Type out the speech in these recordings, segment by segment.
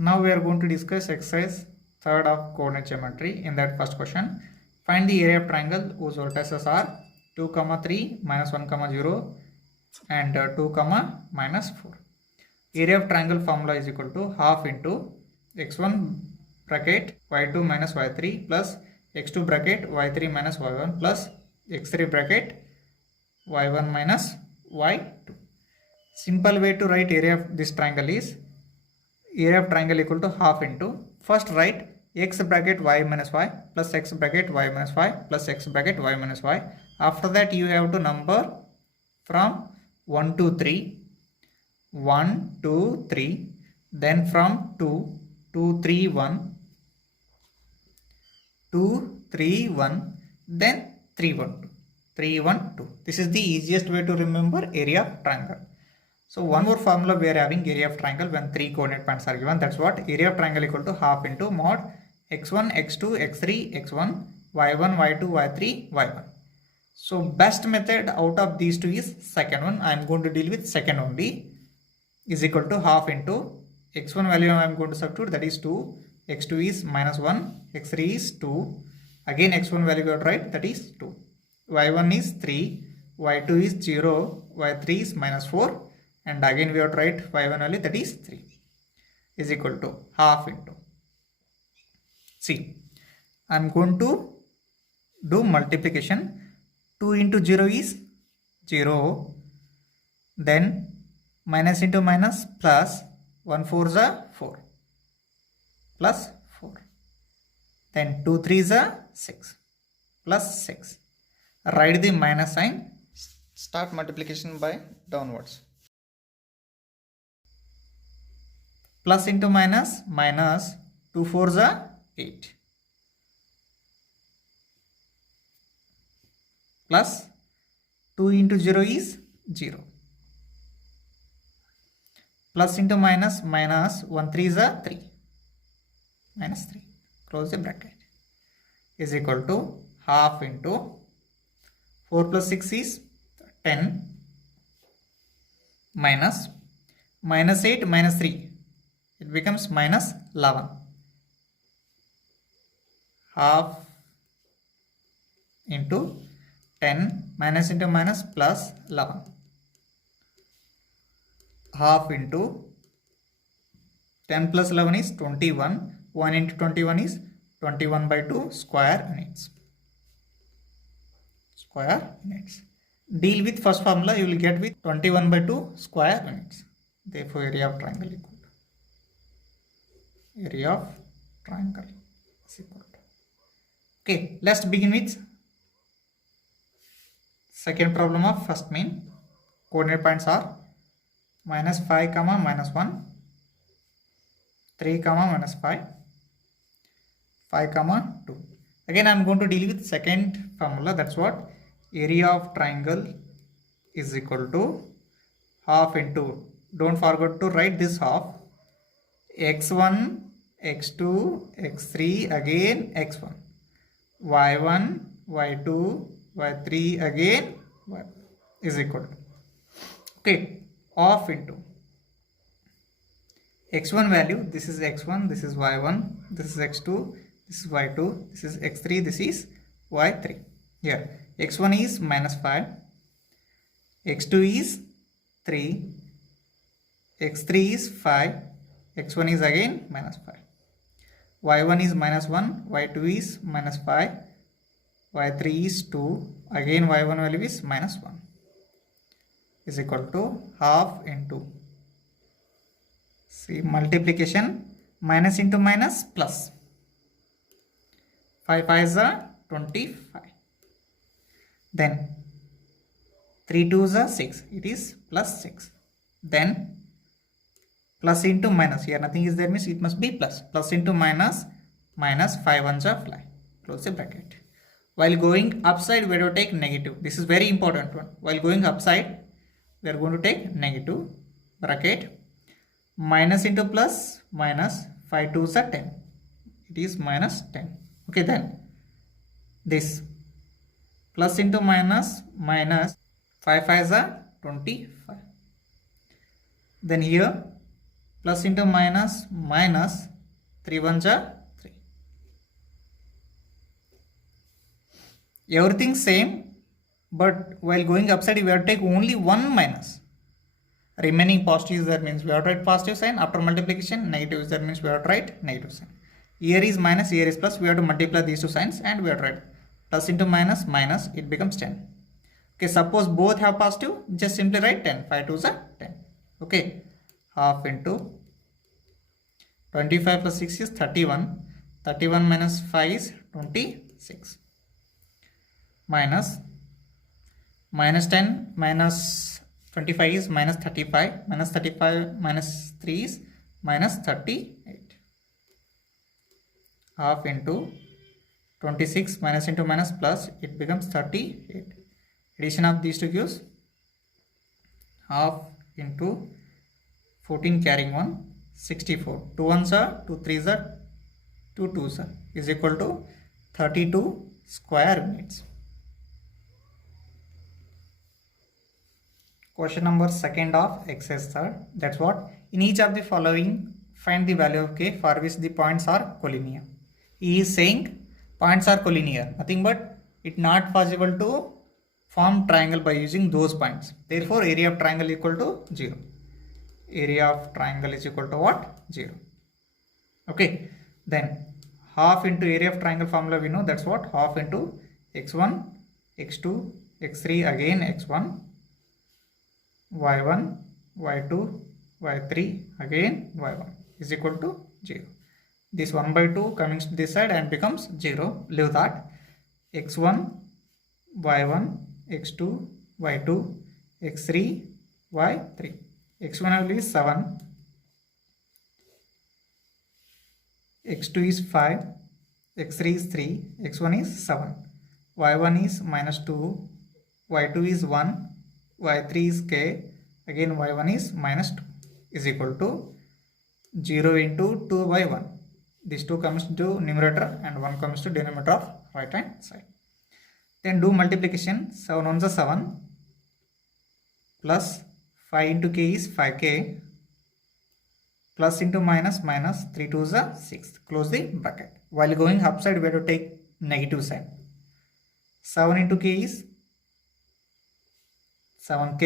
Now we are going to discuss exercise third of coordinate geometry. In that first question, find the area of triangle whose vertices are 2, 3, minus 1, 0 and 2, minus 4. Area of triangle formula is equal to half into x1 bracket y2 minus y3 plus x2 bracket y3 minus y1 plus x3 bracket y1 minus y2. Simple way to write area of this triangle is area of triangle equal to half into, first write x bracket y minus y plus x bracket y minus y plus x bracket y minus y. After that you have to number from 1 to 3, 1, 2, 3, then from 2, 2, 3, 1, 2, 3, 1, then 3, 1, 2, 3, 1, 2. This is the easiest way to remember area of triangle. So one more formula we are having area of triangle when 3 coordinate points are given. That's what area of triangle equal to half into mod x1, x2, x3, x1, y1, y2, y3, y1. So best method out of these two is second one. I am going to deal with second only, is equal to half into x1 value I am going to substitute, that is 2, x2 is minus 1, x3 is 2, again x1 value we have to write, that is 2, y1 is 3, y2 is 0, y3 is minus 4, and again we have to write y1 value, that is 3, is equal to half into. See, I am going to do multiplication. 2 into 0 is 0, then minus into minus plus 1 4 is 4 plus 4, then 2 3 is 6 plus 6. Write the minus sign, start multiplication by downwards. Plus into minus, minus 2 4 is 8 plus 2 into 0 is 0 plus into minus, minus 1 3 is 3 minus 3, close the bracket, is equal to half into 4 plus 6 is 10 minus minus 8 minus 3, it becomes minus 11, half into 10 minus into minus plus 11, half into 10 plus 11 is 21, 1 into 21 is 21 by 2 square units. Square units. Deal with first formula, you will get with 21 by 2 square units. Therefore area of triangle equal to, area of triangle is equal to. Okay, let's begin with second problem of first main. Coordinate points are minus 5 minus 1, 3 minus 5, 5 2. Again I am going to deal with second formula, that's what area of triangle is equal to half into, don't forget to write this half, x1, x2, x3, again x1, y1, y2, y3, again y is equal to, okay, half into x1 value, this is x1, this is y1, this is x2, this is y2, this is x3, this is y3. Here x1 is minus 5, x2 is 3, x3 is 5, x1 is again minus 5, y1 is minus 1, y2 is minus 5, y3 is 2, again y1 value is minus 1, is equal to half into, see multiplication, minus into minus plus, 5 5 is 25, then 3 2 is 6, it is plus 6, then plus into minus, here nothing is there means it must be plus, plus into minus, minus 5 1s are 5, close the bracket. While going upside we have to take negative, this is very important one. While going upside we are going to take negative, bracket, minus into plus, minus 5 2s are 10, it is minus 10. Okay, then this plus into minus, minus 5 5s are 25, then here plus into minus, minus 3 1 ja 3. Everything same, but while going upside we have to take only one minus. Remaining positive is there means we have to write positive sign. After multiplication, negative is there means we have to write negative sign. Here is minus, here is plus. We have to multiply these two signs and we have to write plus into minus, minus, it becomes 10. Okay, suppose both have positive, just simply write 10. 5 2 is 10. Okay, half into 25 plus 6 is 31. 31 minus 5 is 26. Minus 10 minus 25 is minus 35. Minus 35 minus 3 is minus 38. Half into 26 minus into minus plus, it becomes 38. Addition of these two gives half into 14 carrying 1, 64. 2 1s are 2 3s are 2 2s are is equal to 32 square units. Question number second of exercise third. That's what. In each of the following, find the value of k for which the points are collinear. He is saying points are collinear. Nothing but it not possible to form triangle by using those points. Therefore, area of triangle equal to 0. Area of triangle is equal to what? 0. Okay. Then half into area of triangle formula we know. That's what? Half into x1, x2, x3 again x1. y1, y2, y3 again y1 is equal to 0. This 1 by 2 comes to this side and becomes 0. Leave that. x1, y1, x2, y2, x3, y3. x1 I will is 7. x2 is 5. x3 is 3. x1 is 7. y1 is minus 2. y2 is 1. y3 is k, again y1 is minus 2 is equal to 0 into 2 by 1. This 2 comes to numerator and 1 comes to denominator of right hand side. Then do multiplication. 7 1s are 7 plus 5 into k is 5k plus into minus, minus 3 2s are 6. Close the bracket. While going upside we have to take negative sign. 7 into k is 7k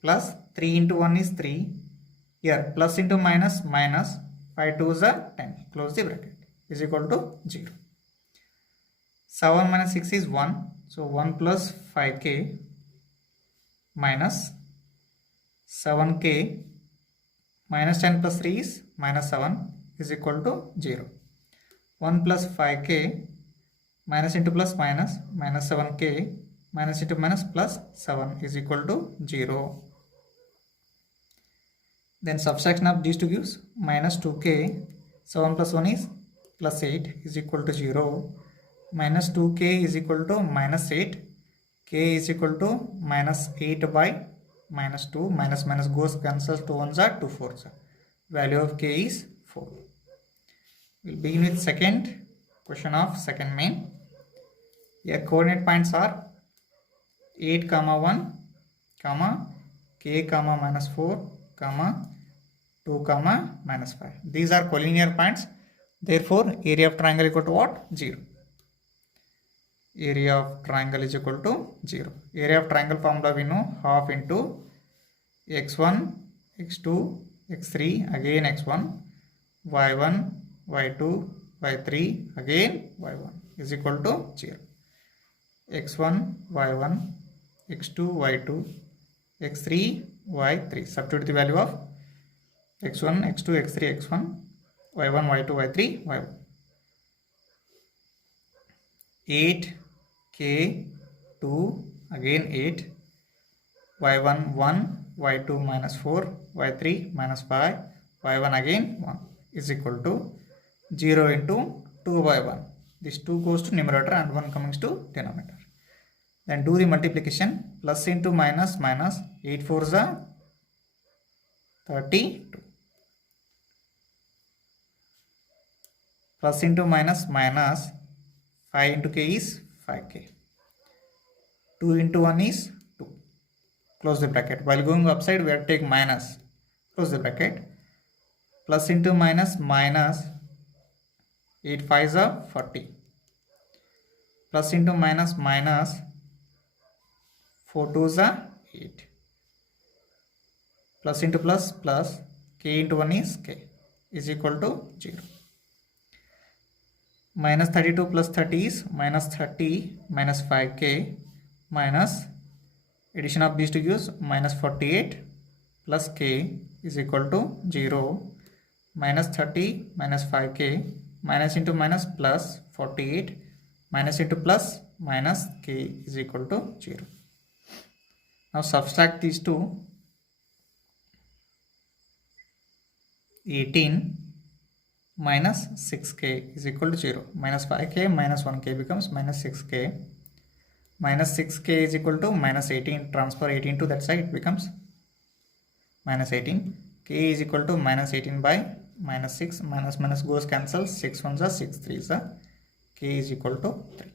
plus 3 into 1 is 3. Here plus into minus, minus 5 2s are 10. Close the bracket is equal to 0. 7 minus 6 is 1. So 1 plus 5k minus 7k minus 10 plus 3 is minus 7 is equal to 0. 1 plus 5k minus into plus minus, minus 7k minus into minus plus 7 is equal to 0. Then subtraction of these two gives minus 2k. 7 plus 1 is plus 8 is equal to 0. Minus 2k is equal to minus 8. K is equal to minus 8 by minus 2. Minus minus goes cancels. 2 1s are 2 4s are. Value of k is 4. We'll begin with second question of second main. Here coordinate points are 8 comma 1 comma k comma minus 4 comma 2 comma minus 5. These are collinear points. Therefore, area of triangle equal to what? 0. Area of triangle is equal to 0. Area of triangle formula we know. Half into x1, x2, x3 again x1, y1, y2, y3 again y1 is equal to 0. x1, y1, x2, y2, x3, y3. Substitute the value of x1, x2, x3, x1, y1, y2, y3, y1. 8, k, 2, again 8, y1, 1, y2 minus 4, y3 minus 5, y1 again 1 is equal to 0 into 2 by 1. This 2 goes to numerator and 1 comes to denominator. Then do the multiplication. Plus into minus, minus 8 4s are 32. Plus into minus, minus 5 into k is 5k. 2 into 1 is 2. Close the bracket. While going upside we have to take minus. close the bracket, plus into minus, minus 8 5s are 40, plus into minus, minus 4 2s are 8, plus into plus, plus k into 1 is k, is equal to 0. Minus 32 plus 30 is minus 30 minus 5k, minus addition of these two gives minus 48 plus k is equal to 0. Minus 30 minus 5k, minus into minus plus 48, minus into plus minus k is equal to 0. Now subtract these two. 18 minus 6k is equal to 0. Minus 5k minus 1k becomes minus 6k. Minus 6k is equal to minus 18. Transfer 18 to that side, it becomes minus 18. K is equal to minus 18 by minus 6. Minus minus goes cancel. 6 1s are 6 3s are. K is equal to 3.